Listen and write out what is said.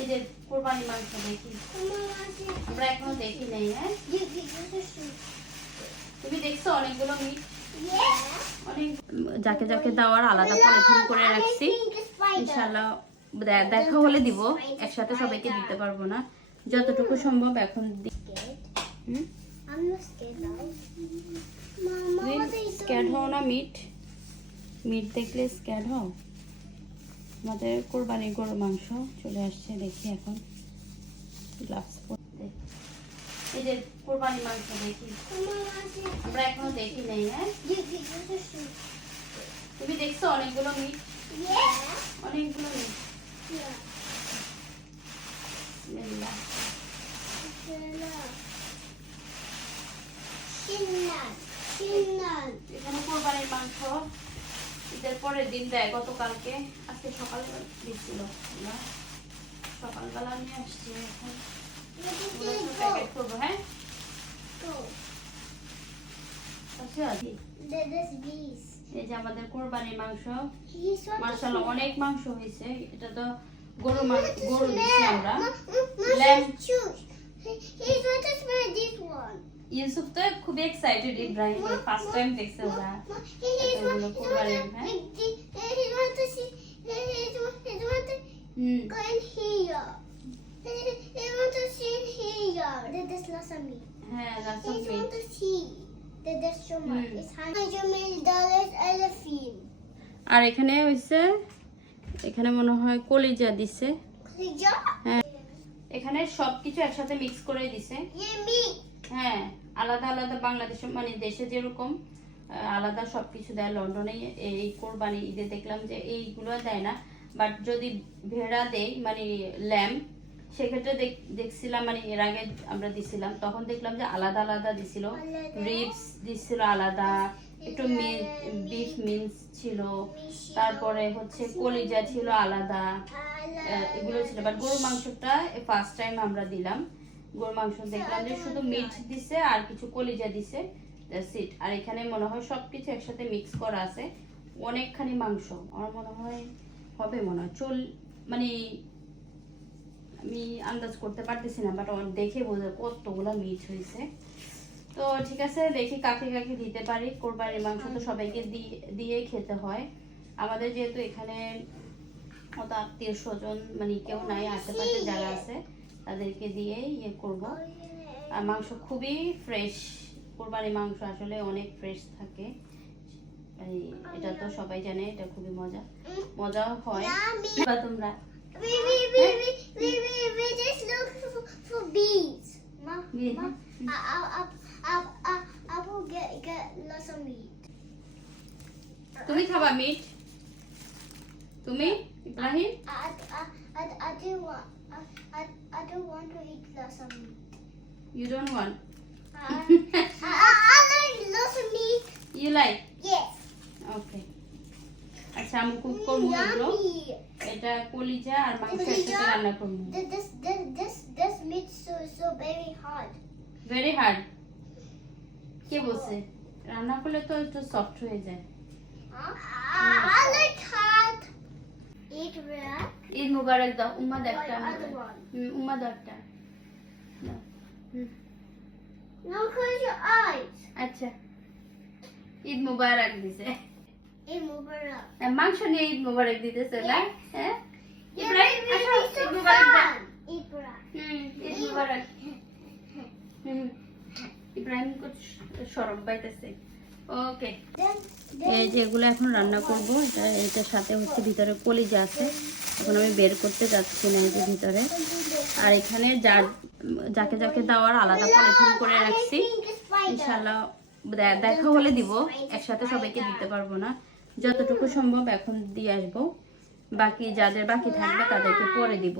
এই যে কুরবানি মাংস দেখি, আমরা এখনো দেখি নাই। হ্যাঁ, তুমি দেখছো অনেকগুলো মিট, অনেক যাকে যাকে দেওয়ার আলাদা পলিথিন করে রাখছি। ইনশাআল্লাহ দেখা হলে দিব, একসাথে সবাইকে দিতে পারবো না, যতটুকু সম্ভব এখন স্ক্যাড হও না। মিট দেখলে স্ক্যাড হও। আমাদের কোরবানির গরুর মাংস চলে আসছে, দেখি এখন গ্লাভস পরতে। এই যে কোরবানির মাংস দেখি, আমরা এখনো দেখি নাই। হ্যাঁ, তুমি দেখছো অনেকগুলো মিট, অনেকগুলো মিট। এখানে কোরবানির মাংস ঈদের পরের দিন দেয়, গতকালকে, আজকে সকালে দিচ্ছিল, সকালবেলা নিয়ে আসছি। এখন প্যাকেট করবো। হ্যাঁ, এই যে আমাদের কোরবানির মাংস, মাশাআল্লাহ অনেক মাংস হয়েছে। এটা তো গরু গরু দিচ্ছি আমরা। ইউসুফ তো খুব এক্সাইটেড, ইব্রাহিম ফার্স্ট টাইম দেখছে ওরা এতগুলো কোরবানি। হ্যাঁ, আর এখানে হইছে, এখানে মনে হয় কলিজা দিছে। হ্যাঁ, এখানে সবকিছু একসাথে মিক্স করে দিছে। হ্যাঁ, আলাদা আলাদা বাংলাদেশে মানে দেশে যেরকম আলাদা সবকিছু দেয়, লন্ডনে এই কোরবানি ঈদে দেখলাম যে এইগুলো দেয় না। বাট যদি ভেড়া দেয় মানে ল্যাম্প, সেক্ষেত্রে দেখছিলাম মানে এর আগে আমরা দিছিলাম, তখন দেখলাম যে আলাদা আলাদা দিছিল। রিবস দিছিল আলাদা, একটু বিফ মিন্স ছিল, তারপরে হচ্ছে কলিজা ছিল আলাদা, এগুলো ছিল। বাট গরুর মাংসটা ফার্স্ট টাইম আমরা দিলাম। গরুর মাংস দেখলাম যে শুধু মিট দিছে আর কিছু কলিজা দিছে, দ্যাটস ইট। আর এখানে মনে হয় সবকিছু একসাথে মিক্স করা আছে। অনেকখানি মাংস আমার মনে হয় হবে, মনে হয় মানে আমি আন্দাজ করতে পারতেছি না, বাট দেখে বোঝা কতগুলো মিট হয়েছে। তো ঠিক আছে, দেখি কাকে কাকে দিতে পারি। কোরবানির মাংস তো সবাইকে দিয়ে খেতে হয়। আমাদের যেহেতু এখানে অত আত্মীয় স্বজন মানে কেউ নাই, আশেপাশে যারা আছে তাদেরকে দিয়ে ইয়ে করব। আর মাংস খুবই ফ্রেশ, কোরবানির মাংস আসলে অনেক ফ্রেশ থাকে, এটা তো সবাই জানে। এটা খুবই মজা হয়। বা তোমরা তুমি খাবা মিট? তুমি Ibrahim? I don't want to eat lots of meat. You don't want? I like lots of meat. You like? Yes. Okay. আচ্ছা, আমি কুক করব এগুলো। এটা কলিজা আর মাংস একসাথে রান্না করব। This meat so very hard. Very hard. কে বলছে? রান্না করলে তো একটু সফট হয়ে যায়। I like hard. Eat red. Eid মুবারক দাও, উম্মা একটা। উম্মা দাও একটা। Now close your eyes. আচ্ছা, ঈদ মুবারক দিছে। Eid Mubarak. মাংস নিয়ে ঈদ মুবারক দিতেছে না? হ্যাঁ, ইব্রাহিম Eid ঈদ মুবারক দাও। Mubarak. ঈদ মুবারক। ইব্রাহিম কো শরম পাইতেছে। ওকে, এই যেগুলো এখন রান্না করব, এটার সাথে হচ্ছে ভিতরে কলিজা আছে, এখন আমি বের করতে যাচ্ছি না এই যে ভিতরে। আর এখানে যাকে যাকে দেওয়ার আলাদা পলিথিন করে রাখছি। ইনশাআল্লাহ দেখা হলে দিব, একসাথে সবাইকে দিতে পারবো না, যতটুকু সম্ভব এখন দিয়ে আসবো। বাকি যাদের বাকি থাকবে তাদেরকে পরে দিব।